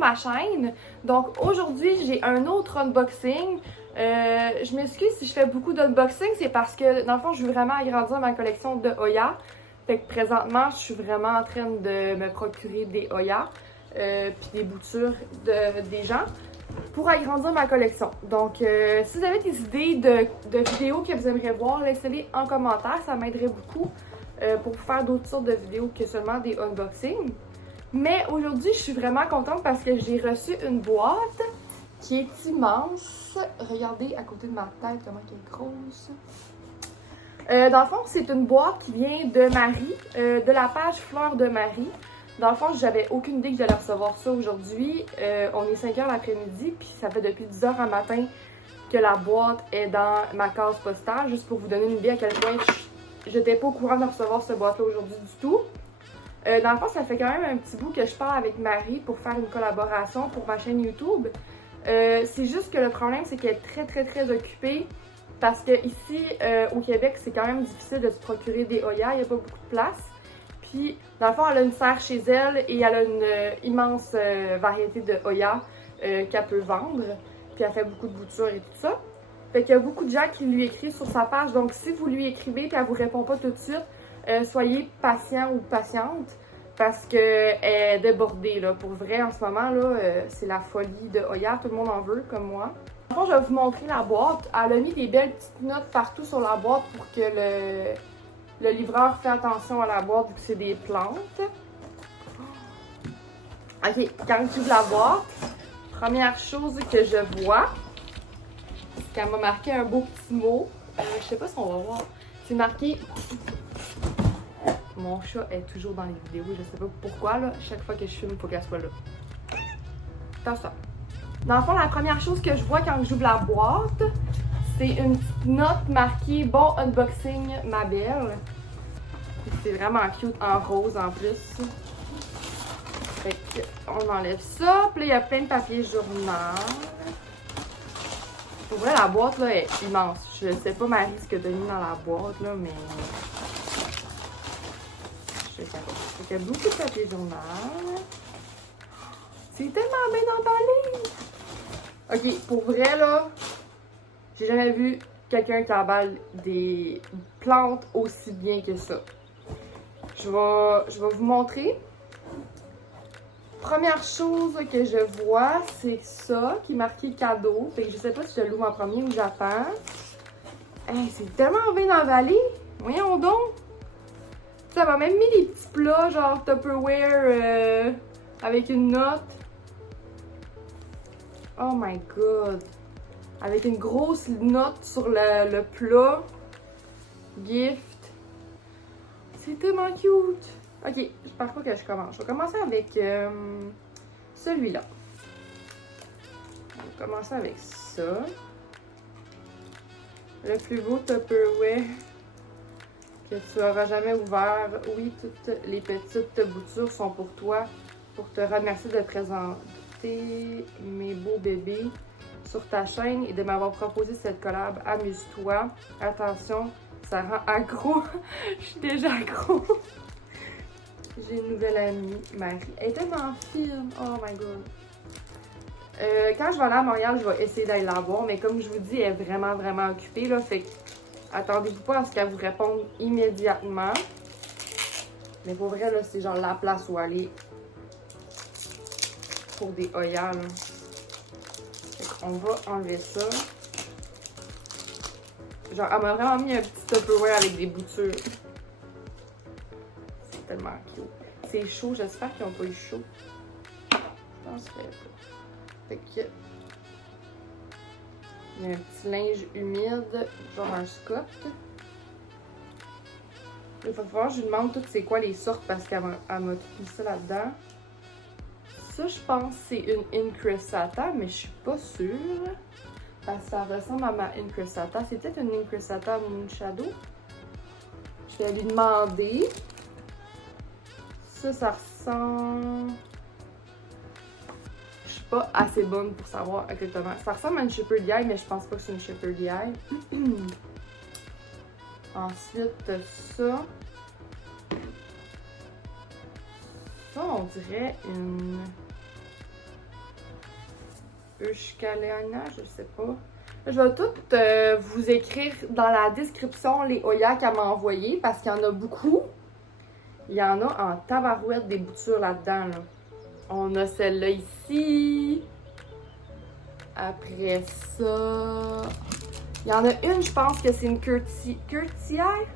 ma chaîne. Donc aujourd'hui, j'ai un autre unboxing. Je m'excuse si je fais beaucoup d'unboxing, c'est parce que dans le fond, je veux vraiment agrandir ma collection de Oya. Fait que présentement, je suis vraiment en train de me procurer des Oya, puis des boutures des gens pour agrandir ma collection. Donc, si vous avez des idées de vidéos que vous aimeriez voir, laissez-les en commentaire, ça m'aiderait beaucoup pour vous faire d'autres sortes de vidéos que seulement des unboxings. Mais aujourd'hui, je suis vraiment contente parce que j'ai reçu une boîte qui est immense. Regardez à côté de ma tête comment elle est grosse. Dans le fond, c'est une boîte qui vient de Marie, de la page Fleurs de Marie. Dans le fond, j'avais aucune idée que j'allais recevoir ça aujourd'hui. On est 5h l'après-midi, puis ça fait depuis 10h un matin que la boîte est dans ma case postale. Juste pour vous donner une idée à quel point j'étais pas au courant de recevoir cette boîte-là aujourd'hui du tout. Dans le fond, ça fait quand même un petit bout que je parle avec Marie pour faire une collaboration pour ma chaîne YouTube. C'est juste que le problème, c'est qu'elle est très occupée. Parce que ici, au Québec, c'est quand même difficile de se procurer des Oya, il n'y a pas beaucoup de place. Puis, dans le fond, elle a une serre chez elle et elle a une immense variété de Oya qu'elle peut vendre. Puis, elle fait beaucoup de boutures et tout ça. Fait qu'il y a beaucoup de gens qui lui écrivent sur sa page. Donc, si vous lui écrivez et qu'elle ne vous répond pas tout de suite, soyez patient ou patiente parce qu'elle est débordée, là. Pour vrai, en ce moment, là, c'est la folie de Oya. Tout le monde en veut, comme moi. Je vais vous montrer la boîte. Elle a mis des belles petites notes partout sur la boîte pour que le livreur fait attention à la boîte vu que c'est des plantes. Ok, quand j'ouvre la boîte, première chose que je vois, c'est qu'elle m'a marqué un beau petit mot. Je sais pas si on va voir. C'est marqué... Mon chat est toujours dans les vidéos, je sais pas pourquoi, là. Chaque fois que je filme, il faut qu'elle soit là. Attention. Dans le fond, la première chose que je vois quand j'ouvre la boîte, c'est une petite note marquée « Bon unboxing, ma belle ». C'est vraiment cute, en rose en plus. Fait qu'on enlève ça. Puis là, il y a plein de papier journal. Pour vrai, la boîte là est immense. Je sais pas, Marie, ce que t'as mis dans la boîte, là, mais... Je sais pas. Fait qu'il y a beaucoup de papier journal. C'est tellement bien emballé! Ok, pour vrai, là, j'ai jamais vu quelqu'un qui emballe des plantes aussi bien que ça. Je vais vous montrer. Première chose que je vois, c'est ça, qui est marqué cadeau. Fait que je sais pas si je l'ouvre en premier ou j'attends. Hey, c'est tellement bien emballé! Voyons donc! Ça m'a même mis des petits plats, genre Tupperware, avec une note. Oh my god! Avec une grosse note sur le plat. Gift. C'est tellement cute! Ok, par quoi que je commence? Je vais commencer avec celui-là. On va commencer avec ça. Le plus beau Tupperware que tu auras jamais ouvert. Oui, toutes les petites boutures sont pour toi, pour te remercier de présenter mes beaux bébés sur ta chaîne et de m'avoir proposé cette collab. Amuse-toi. Attention, ça rend accro. Je suis déjà accro. J'ai une nouvelle amie, Marie. Elle est tellement fine. Oh my god. Quand je vais aller à Montréal, je vais essayer d'aller la voir. Mais comme je vous dis, elle est vraiment occupée. Là, fait que attendez-vous pas à ce qu'elle vous réponde immédiatement. Mais pour vrai, là, c'est genre la place où aller pour des Oya. On va enlever ça. Genre, elle m'a vraiment mis un petit Tupperware avec des boutures. C'est tellement cute. C'est chaud, j'espère qu'ils n'ont pas eu chaud. Je pense que pas. Fait que... il y a un petit linge humide, genre un Scott. Il va falloir que je lui demande toutes c'est quoi les sortes parce qu'elle m'a tout mis ça là-dedans. Ça, je pense que c'est une Increstata, mais je suis pas sûre. Parce que ça ressemble à ma Increstata. C'est peut-être une Increstata Moonshadow. Je vais lui demander. Ça ressemble... Je suis pas assez bonne pour savoir exactement. Ça ressemble à une Shepherd Eye, mais je pense pas que c'est une Shepherd Eye. Ensuite, ça. Ça, on dirait une... Euskaliana, je sais pas. Je vais tout vous écrire dans la description les Oya qu'elle m'a envoyés parce qu'il y en a beaucoup. Il y en a en tabarouette des boutures là-dedans. Là. On a celle-là ici. Après ça... Il y en a une, je pense que c'est une Curtière?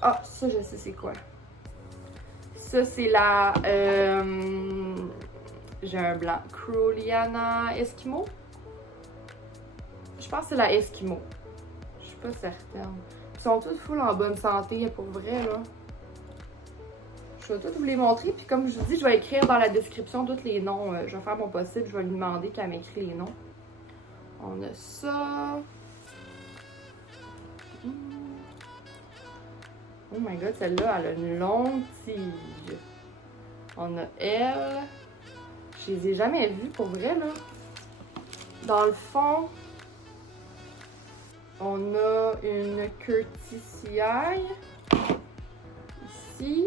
Ah, ça, je sais c'est quoi. Ça, c'est la... j'ai un blanc. Croliana Eskimo? Je pense que c'est la Eskimo. Je suis pas certaine. Ils sont toutes full en bonne santé, pour vrai, là. Je vais toutes vous les montrer. Puis comme je vous dis, je vais écrire dans la description tous les noms. Je vais faire mon possible. Je vais lui demander qu'elle m'écrit les noms. On a ça. Oh my god, celle-là, elle a une longue tige. On a elle. Je les ai jamais vues, pour vrai, là. Dans le fond, on a une Curticie. Ici.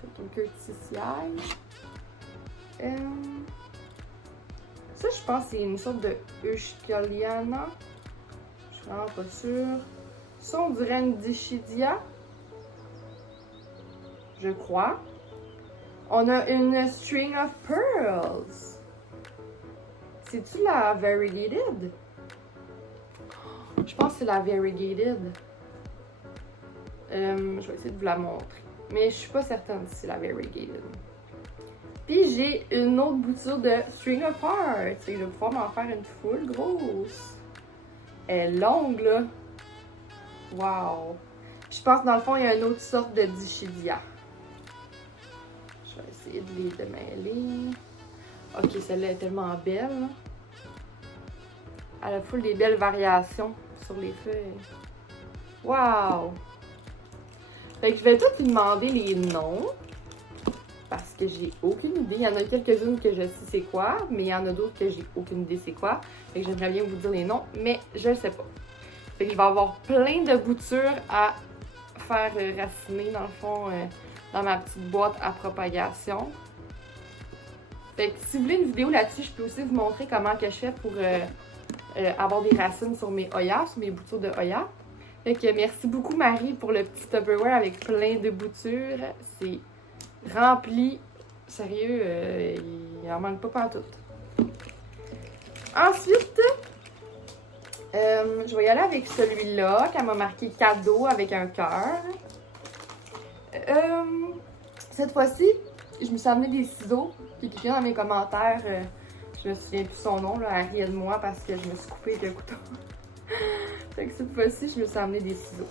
C'est une Curticie. Ça, je pense que c'est une sorte de Euskaliana. Je suis vraiment pas sûre. Ça, on dirait une Dischidia. Je crois. On a une String of Pearls. C'est-tu la Variegated? Je pense que c'est la Variegated. Je vais essayer de vous la montrer. Mais je suis pas certaine si c'est la Variegated. Puis j'ai une autre bouture de String of Hearts. Je vais pouvoir m'en faire une full grosse. Elle est longue, là. Wow! Je pense que dans le fond, il y a une autre sorte de Dischidia. Je vais essayer de les démêler. Ok, celle-là est tellement belle. Elle a full des belles variations sur les feuilles. Wow! Fait que je vais toutes lui demander les noms. Parce que j'ai aucune idée. Il y en a quelques-unes que je sais c'est quoi, mais il y en a d'autres que j'ai aucune idée c'est quoi. Fait que j'aimerais bien vous dire les noms, mais je ne sais pas. Fait qu'il va y avoir plein de boutures à faire raciner, dans le fond, dans ma petite boîte à propagation. Fait que si vous voulez une vidéo là-dessus, je peux aussi vous montrer comment que je fais pour avoir des racines sur mes Oya, sur mes boutures de Oya. Fait que merci beaucoup Marie pour le petit Tupperware avec plein de boutures. C'est rempli. Sérieux, il en manque pas partout. Ensuite, je vais y aller avec celui-là, qu'elle m'a marqué cadeau avec un cœur. Cette fois-ci, je me suis amené des ciseaux. Puis quelqu'un dans mes commentaires, je me souviens plus son nom, là, elle riait de moi parce que je me suis coupée avec le couteau. Fait que cette fois-ci, je me suis amené des ciseaux.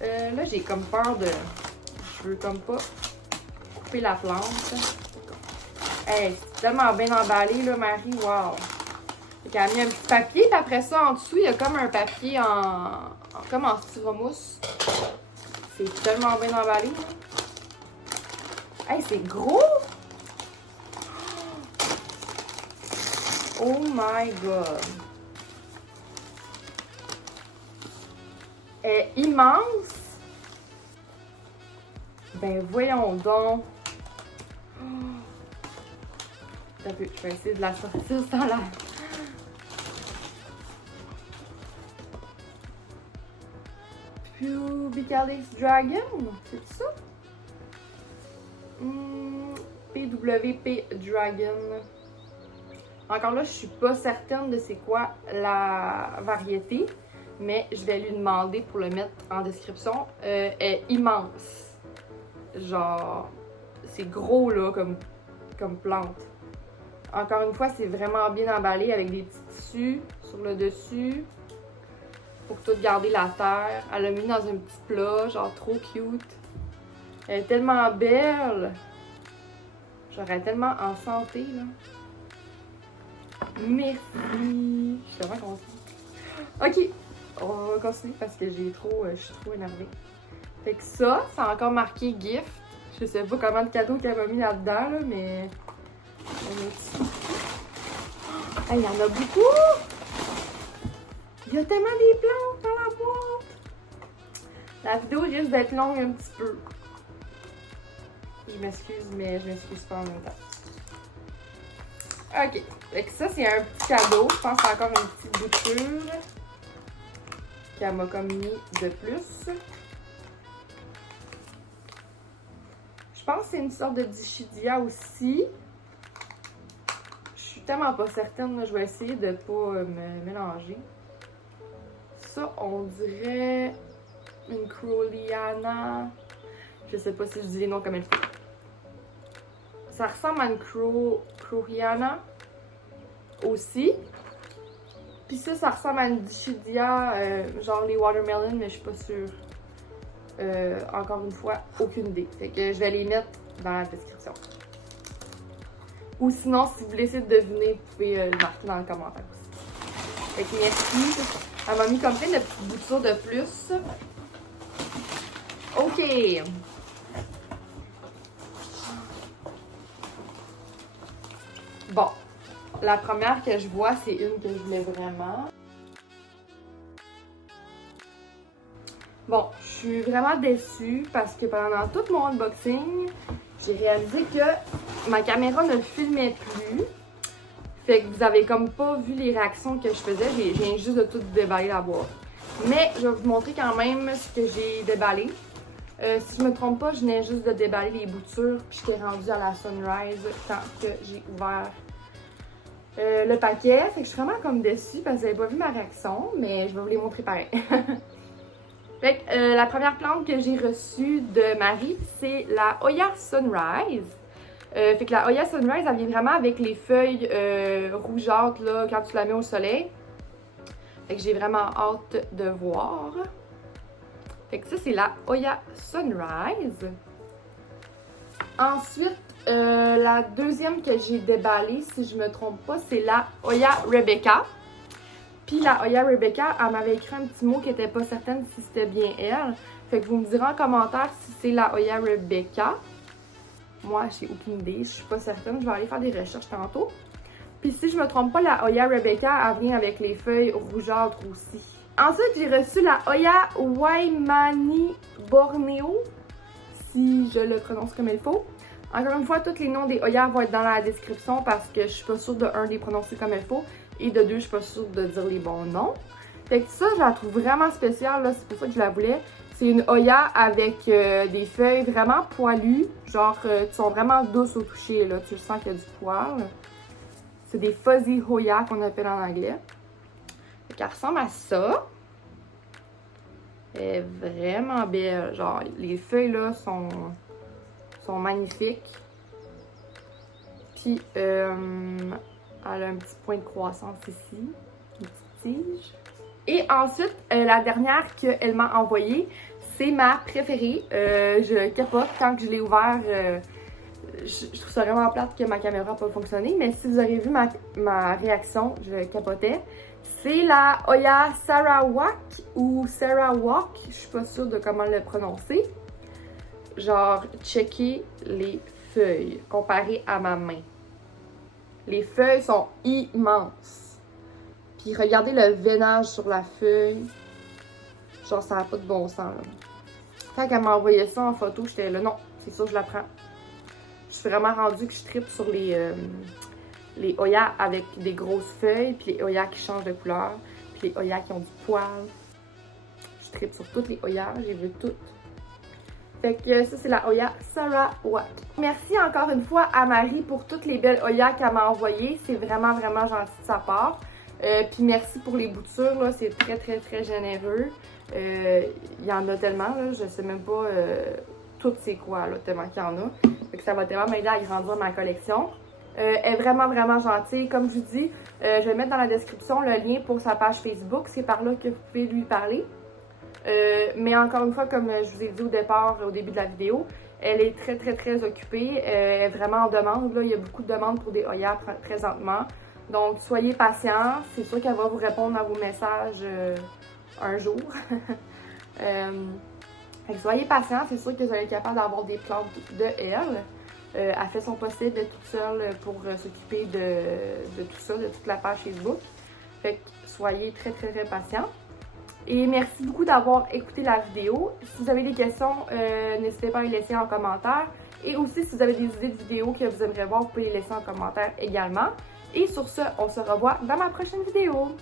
Là, j'ai comme peur de... Je veux comme pas couper la plante. Hey, c'est tellement bien emballé, là, Marie. Wow! Fait qu'elle a mis un petit papier, puis après ça, en dessous, il y a comme un papier comme en styromousse. C'est tellement bien emballé, là. Hey, c'est gros! Oh my god! Elle est immense! Ben voyons donc! Je vais essayer de la sortir sans la... Pubicalix Dragon, c'est ça? PWP Dragon. Encore là, je suis pas certaine de c'est quoi la variété, mais je vais lui demander pour le mettre en description. Elle est immense. Genre, c'est gros là comme plante. Encore une fois, c'est vraiment bien emballé avec des petits tissus sur le dessus. Pour tout garder la terre. Elle l'a mis dans un petit plat, genre trop cute. Elle est tellement belle. J'aurais tellement en santé, là. Merci. Je suis vraiment contente. Ok, on va continuer parce que je suis trop énervée. Fait que ça, c'est encore marqué gift. Je sais pas comment de cadeau qu'elle m'a mis là-dedans, là, mais... Il y en a beaucoup! Il y a tellement des plantes dans la boîte! La vidéo risque d'être longue un petit peu. Je m'excuse, mais je m'excuse pas en même temps. Ok, fait que ça c'est un petit cadeau. Je pense que c'est encore une petite bouture qu'elle m'a comme mis de plus. Je pense que c'est une sorte de Dishidia aussi. Je suis tellement pas certaine, là, je vais essayer de pas me mélanger. Ça, on dirait une Croliana. Je sais pas si je dis les noms comme il faut. Ça ressemble à une Croliana aussi. Puis ça ressemble à une Dishidia, genre les Watermelon, mais je suis pas sûre. Encore une fois, aucune idée. Fait que je vais les mettre dans la description. Ou sinon, si vous voulez essayer de deviner, vous pouvez le marquer dans les commentaires aussi. Fait que merci. Elle m'a mis comme plein de petites boutures de plus. Ok. Bon. La première que je vois, c'est une que je voulais vraiment. Bon, je suis vraiment déçue parce que pendant tout mon unboxing, j'ai réalisé que ma caméra ne filmait plus. Fait que vous avez comme pas vu les réactions que je faisais. Je viens juste de tout déballer la boîte. Mais je vais vous montrer quand même ce que j'ai déballé. Si je me trompe pas, je venais juste de déballer les boutures. Puis j'étais rendue à la Sunrise quand que j'ai ouvert le paquet. Fait que je suis vraiment comme déçue parce que vous n'avez pas vu ma réaction. Mais je vais vous les montrer pareil. Fait que la première plante que j'ai reçue de Marie, c'est la Hoya Sunrise. Fait que la Hoya Sunrise, elle vient vraiment avec les feuilles rougeâtres là, quand tu la mets au soleil. Fait que j'ai vraiment hâte de voir. Fait que ça, c'est la Hoya Sunrise. Ensuite, la deuxième que j'ai déballée, si je me trompe pas, c'est la Hoya Rebecca. Puis la Hoya Rebecca, elle m'avait écrit un petit mot qui n'était pas certaine si c'était bien elle. Fait que vous me direz en commentaire si c'est la Hoya Rebecca. Moi, j'ai aucune idée, je suis pas certaine. Je vais aller faire des recherches tantôt. Puis si je me trompe pas, la Hoya Rebecca, elle vient avec les feuilles rougeâtres aussi. Ensuite, j'ai reçu la Hoya Waimani Borneo, si je le prononce comme il faut. Encore une fois, tous les noms des Hoya vont être dans la description parce que je suis pas sûre de un, les prononcer comme il faut. Et de deux, je suis pas sûre de dire les bons noms. Fait que ça, je la trouve vraiment spéciale, là, c'est pour ça que je la voulais. C'est une Hoya avec des feuilles vraiment poilues, genre qui sont vraiment douces au toucher, là. Tu sens qu'il y a du poil. C'est des fuzzy Hoya qu'on appelle en anglais. Fait qu'elle ressemble à ça. Elle est vraiment belle. Genre, les feuilles là sont magnifiques. Puis, elle a un petit point de croissance ici. Une petite tige. Et ensuite, la dernière qu'elle m'a envoyée, c'est ma préférée. Je capote quand je l'ai ouvert. Je trouve ça vraiment plate que ma caméra n'a pas fonctionné. Mais si vous avez vu ma réaction, je capotais. C'est la Hoya Sarawak ou Sarawak. Je suis pas sûre de comment le prononcer. Genre, checkez les feuilles comparées à ma main. Les feuilles sont immenses. Puis regardez le veinage sur la feuille. Genre, ça n'a pas de bon sens. Là. Quand elle m'a envoyé ça en photo, j'étais là, non, c'est sûr, je la prends. Je suis vraiment rendue que je trippe sur les Hoya avec des grosses feuilles, puis les Hoya qui changent de couleur, puis les Hoya qui ont du poil. Je trippe sur toutes les Hoya, j'ai vu toutes. Fait que ça, c'est la Hoya Sarawak. Merci encore une fois à Marie pour toutes les belles Hoya qu'elle m'a envoyées. C'est vraiment, vraiment gentil de sa part. Puis merci pour les boutures, là, c'est très, très, très généreux. Il y en a tellement, là, je sais même pas toutes c'est quoi, là, tellement qu'il y en a. Fait que ça va tellement m'aider à agrandir ma collection. Elle est vraiment, vraiment gentille. Comme je vous dis, je vais mettre dans la description le lien pour sa page Facebook. C'est par là que vous pouvez lui parler. Mais encore une fois, comme je vous ai dit au départ, au début de la vidéo, elle est très, très, très occupée. Elle est vraiment en demande. Là. Il y a beaucoup de demandes pour des Hoya présentement. Donc, soyez patients. C'est sûr qu'elle va vous répondre à vos messages un jour. Fait que soyez patients. C'est sûr que vous allez être capable d'avoir des plantes de elle. Elle fait son possible toute seule pour s'occuper de tout ça, de toute la page Facebook. Fait que soyez très, très, très patients. Et merci beaucoup d'avoir écouté la vidéo. Si vous avez des questions, n'hésitez pas à les laisser en commentaire. Et aussi, si vous avez des idées de vidéos que vous aimeriez voir, vous pouvez les laisser en commentaire également. Et sur ce, on se revoit dans ma prochaine vidéo.